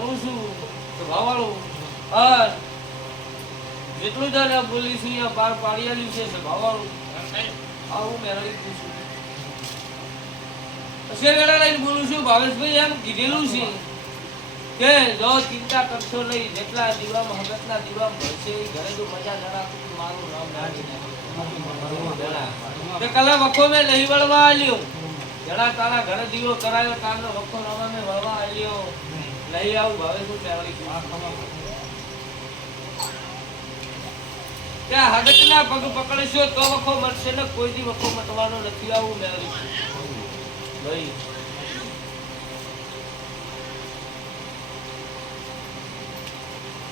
ભણું છું સ્વભાવવાળું અને જેટલું જાણે બોલી છું અહીંયા પાર પાડી આલ્યું છે સ્વભાવવાળું આવું મેળવી પૂછું પછી વેળા લઈને બોલું છું ભાવેશભાઈ એમ કીધેલું છે કે જો ચિંતા કરશો નહીં જેટલા દીવામાં હગતના દીવા મળશે ઘરે જો મજા જણાતું મારું નામ નાખી કલા વખો મેં નહીં વળવા આલ્યો જણા તારા ઘરે દીવો કરાયો તારનો વખો નામા મેં વળવા આલ્યો નહીં આવું ભાવે શું ચાવડી ત્યાં હગતના પગ પકડશો તો વખો મળશે ને કોઈ દી વખો મટવાનો નથી આવું મેળવી ભાઈ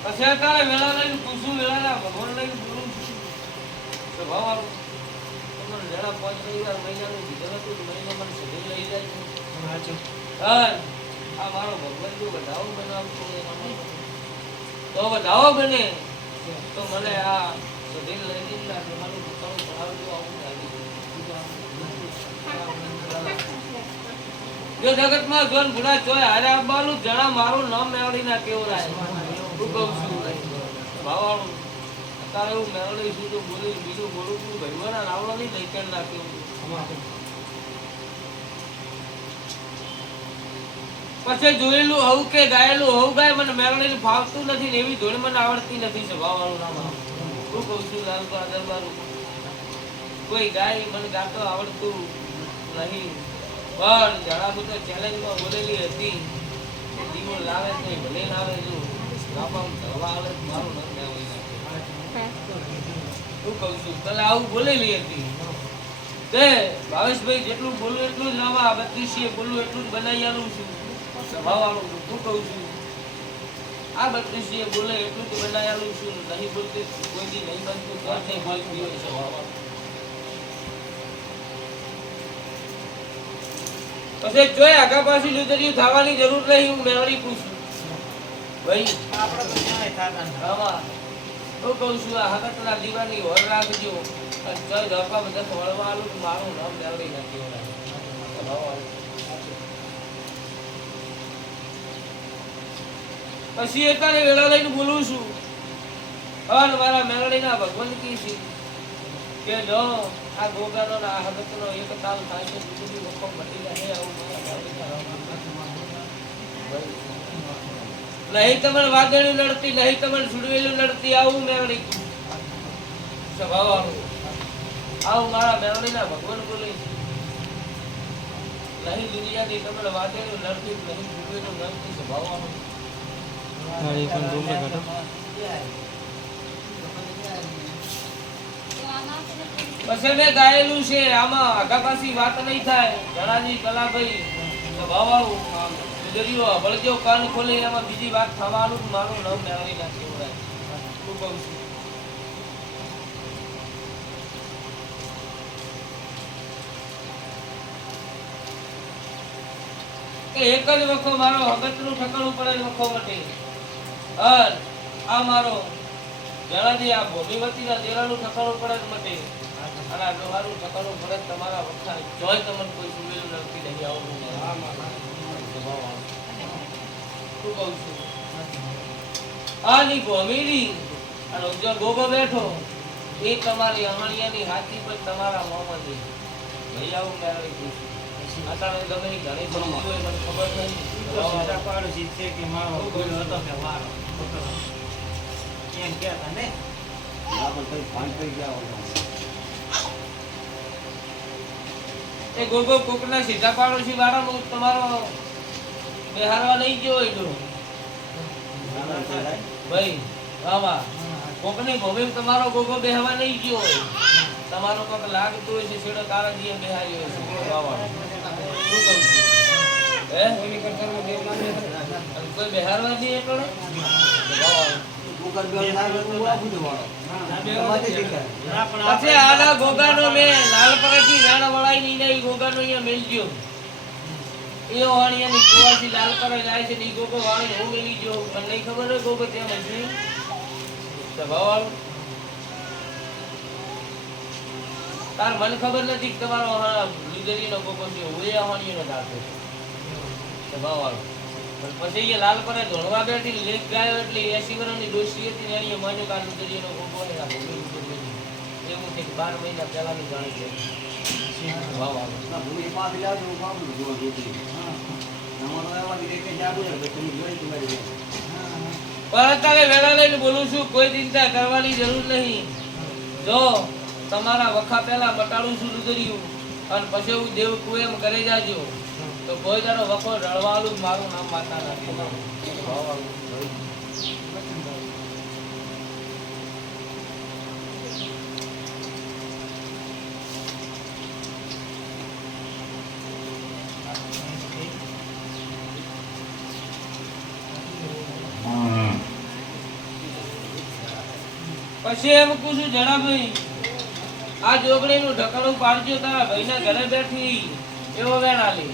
પછી તારે વેળા લઈને પૂછું વેળાના ભગવાન લઈને બોલું છું તો ભાવાળું તમને જણા 5 રવિવાર મહિનાનું કીધું હતું મહિને મને સધી લઈ જાય આ મારો ભગવાન જો વધાવો બનાવતો તો વધાવો બને તો મને આ સધી લઈ જઈને તમારું પોતાનું ભણાવજો આવું જો જગતમાં જોન ગુના ચોય હારે આવવાનું જણા મારું નામ મેળવી ના કેવો રાય હું કહું છું ભાવાળું અત્યારે હું મેળવી છું તો બોલી બીજું બોલું છું ભગવાના નાવડો નહીં દૈકણ ના કેવું પછી જોયેલું હોવું કે ગાયેલું હોવું ગાય મને મેળવી ફાવતું નથી ને એવી ધોળી મને આવડતી નથી છે ભાવાળું નામ હું કહું છું લાલપા દરબારું કોઈ ગાય મને ગાતો આવડતું નહીં પણ જણા બધો ચેલેન્જમાં બોલેલી હતી દીવો લાવે તો ભલે લાવે જો ગાપામાં ધરવા આવે મારું નામ લેવાય હું કહું છું કલા આવું બોલેલી હતી તે ભાવેશભાઈ જેટલું બોલું એટલું જ લાવા 32 બોલું એટલું જ બનાવી આલું છું સ્વભાવવાળું હું કહું છું આ 32 બોલે એટલું જ બનાવી આલું છું નહીં બોલતી કોઈ દી નહીં બનતું તો નહીં બોલતી હોય સ્વભાવવાળું પછી જોઈ આગા પાછી લુદરિયું થવાની જરૂર નહીં હું મેળવી પૂછું ભાઈ આપણે તો ન્યાય થાતા હા હું કહું છું આ હકતના દીવાની હોર રાખજો અને જોઈ ધોકા બધા વળવા આલું મારું નામ મેળવી નાખી પછી એકાને વેળા લઈને બોલું છું અને મારા મેળડીના ભગવાન કી છે કે જો આ ગોગાનો ના આ હગતનો એક તાલ થાય છે બીજું વખો મટી જાય આવું નહીં તમારે વાદળી લડતી નહીં તમારે સુડવેલું લડતી આવું મેળડી સ્વભાવ આવું મારા મેળડીના ભગવાન બોલે નહીં દુનિયાની તમારે વાદળી લડતી નહીં સુડવેલું લડતી સ્વભાવ પછી મેં ગાયેલું છે આમાં આગાપાસી વાત નહીં થાય જણાજી કલાભાઈ સ્વભાવવાળું દરિયો બળજો કાન ખોલે એમાં બીજી વાત થવાનું મારું નામ મેળવી નાખી હું કહું છું કે એક જ વખો મારો હગતનું ઠકાણું પડે વખો મટે અને આ મારો જણાજી આ ભૂમિવતીના દેરાનું ઠકાણું પડે મટે અને આ ડોહાનું ઠકાણું પડે તમારા વખા જોઈ તમને કોઈ સુવેલું નથી નહીં આવું શું કહું છું આની ભૂમિની અને જો ગોગો બેઠો એ તમારી અહણિયાની હાથી પર તમારા મોમાં દે ભાઈ આવું મેળવી પૂછું આટાણે ગમે ઘણી પણ મને ખબર નહીં સીધા પાડોશી છે કે મારો ગોળો હતો કે વારો કેમ કહેતા ને આપણે કઈ ફાન થઈ ગયા એ ગોગો કોકના સીધા પાડોશી વાળાનો તમારો બેહારવા નહીં ગયો હોય તો ભાઈ આવા કોકની ભૂમિ તમારો ગોગો બેહવા નહીં ગયો હોય તમારો કોક લાગતું હોય છે છેડો કારણજીએ બેહાર્યો છે શું કહું છું હે કોઈ કરતા દેવ માને કોઈ બેહારવા દે એટલે પછી આના ગોગાનો મેં લાલપરાથી વેણ વળાઈ નહીં ગોગાનો અહીંયા મેલજો એ વાણિયાની કુવાથી લાલપરા જાય છે ને ગોગો વાણી હું મેલી જો મને નહીં ખબર હોય ગોગો ત્યાં મજની સ્વભાવ તાર મને ખબર નથી કે તમારો લીધેરીનો ગોગો છે હું એ વાણીનો દાખલો સ્વભાવ વાળો પણ પછી એ લાલ પરે ધોળવા બેઠી લેખ ગાયો એટલે 80 વર્ષની ડોશી હતી ને એની માન્યું કે આ લુગડીનો ગોગો ને આ ભૂમિ એવું છે કે 12 મહિના પહેલાની જાણી છે વાવ વાવ ના ભૂમિ પાછી લાવજો હું બાબુ જોવા જોતી નમનો એવા દીધે કે જાગો ને તમે જોઈ તમારી પણ અત્યારે વેળા લઈને બોલું છું કોઈ ચિંતા કરવાની જરૂર નહીં જો તમારા વખા પહેલા બટાડું છું લુગડ્યું અને પછી હું દેવ તું એમ કરે જાજો તો કોઈ તારો વખો રળવાલું મારું નામ માતા નથી વાવ વાવ પછી એમ કહું છું જણાભાઈ આ જોગણીનું ઢકણું પાડજો તારા ભાઈના ઘરે બેઠી એવો વેણ આલી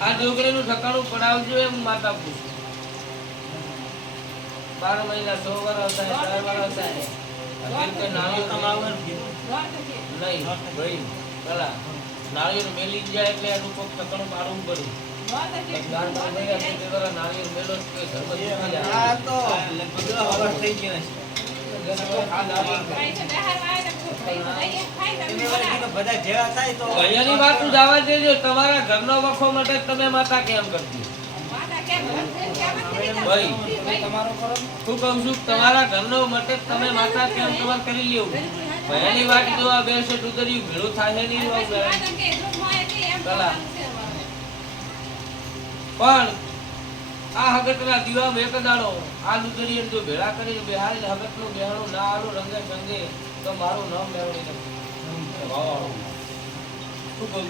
આ જોગણીનું ઢકણું પડાવજો એમ માતા પૂછું 12 મહિના 100 વર્ષ થાય 4 વર્ષ થાય અગર કે નાળિયેર કમાવર નહીં ભાઈ પેલા નાળિયેર મેલી જાય એટલે એનું કોક ઢકણું પાડવું પડે નાળિયેર મેલો કોઈ ધર્મ આ તો લગભગ હવે થઈ ગયો છે બધા જેવા થાય તો અહીંયાની વાત જવા દેજો તમારા ઘરનો વખો માટે તમે માતા કેમ કરતી ભાઈ હું કહું છું તમારા ઘરનો માટે તમે માતા કેમ તમારે કરી લેવું અહીંયાની વાત જો આ બે છે ડુગરી ભેળું થાય નહીં પણ આ હગતના દીવામાં એક દાડો આ ડુગરી જો ભેળા કરીને બેહાડીને હગતનું બેહાણું ના આલું રંગે સંગે તો મારું નામ મેળવી નથી શું કહું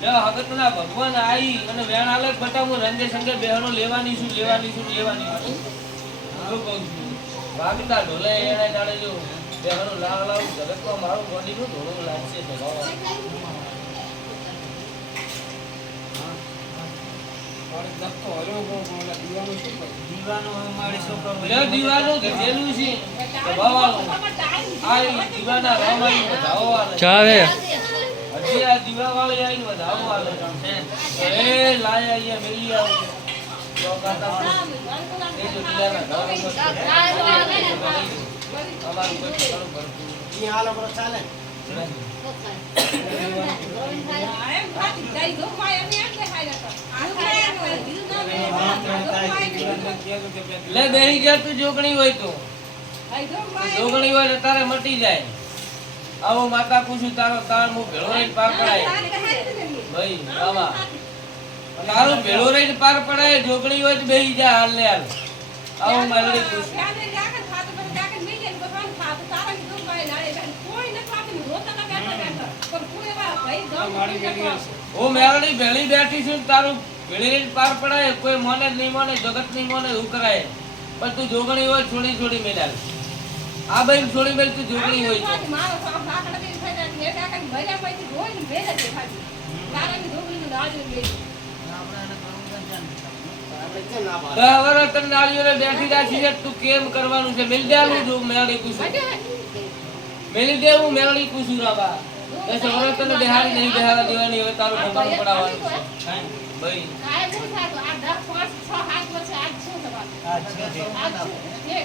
છું હગતના ભગવાન આવી અને વેણ આલે બટા હું રંગે સંગે બેહાણું લેવાની છું શું કહું છું ભાગતા ઢોલે એને જાણે જો બેહાણું લાવ લાવ જગતમાં મારું બોડીનું ધોળું લાગશે લે બેહી જા તું જોગણી હોય તો જોગણી હોય તો તારે મટી જાય આવો માતા પૂછું તારો તાર મુ ભેળો રહીને પાર પડાય ભાઈ આવા તારું ભેળો રહીને પાર પડાય જોગણી હોય તો બેહી જા હાલ ને હાલ આવો મારી પૂછું હું મેળડી ભેળી બેઠી છું તારું ભેળી પાર પડાય કોઈ મોને નહીં મોને જગત નહીં મોને એવું કરાય પણ તું જોગણી હોય છોડી મેળાલ આ ભાઈ છોડી મેળ તું જોગણી હોય બેઠી રાખી તું કેમ કરવાનું છે મેળ દેવું જો મેળડી પૂછું મેળી દેવું મેળડી પૂછું રાબા ऐसे औरत तने बिहारी नहीं बिहार दीवानी હોય તારું ભગવાન પડાવવાનું ભાઈ કાય બહુ થાતો આ 10 5 6 7 વર્ષ આજ છે સવાલ આજ છે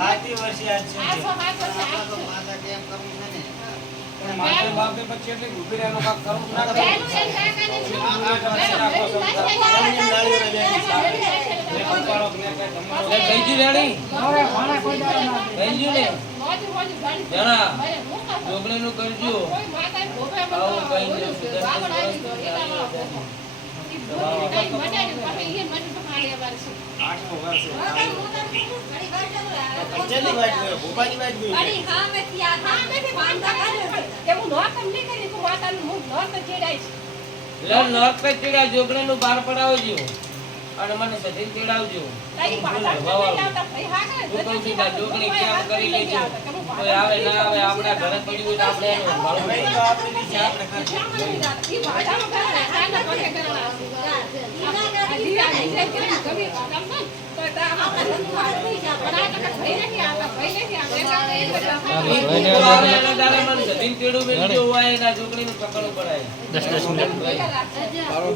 આતી વર્ષે આજ છે આ 6 7 વર્ષ આજ તો માતા કેમ કમી નને પણ માતા બાપે પછી એટલે ઉભી રહેનો કાક કરું ના બેનું એ કાકાને શું બેનજી રેડી હવે ભાણા કોઈ દાડા ના બેનજી ને જણા જોગણી નું કરજો આવો કઈ ને જોગણી નું બાર પડાવજો અને મને સધી તેડાવજો જોગણી કેમ કરી લેજો કોઈ આવે ના આવે આપણા ઘરે પડ્યું હોય તો આપણે ઈ તો આવે એના દાડે મને જતીન તેડું મેલી જેવું હોય એના છોકરીનું પકડવું પડાય 10 મિનિટ.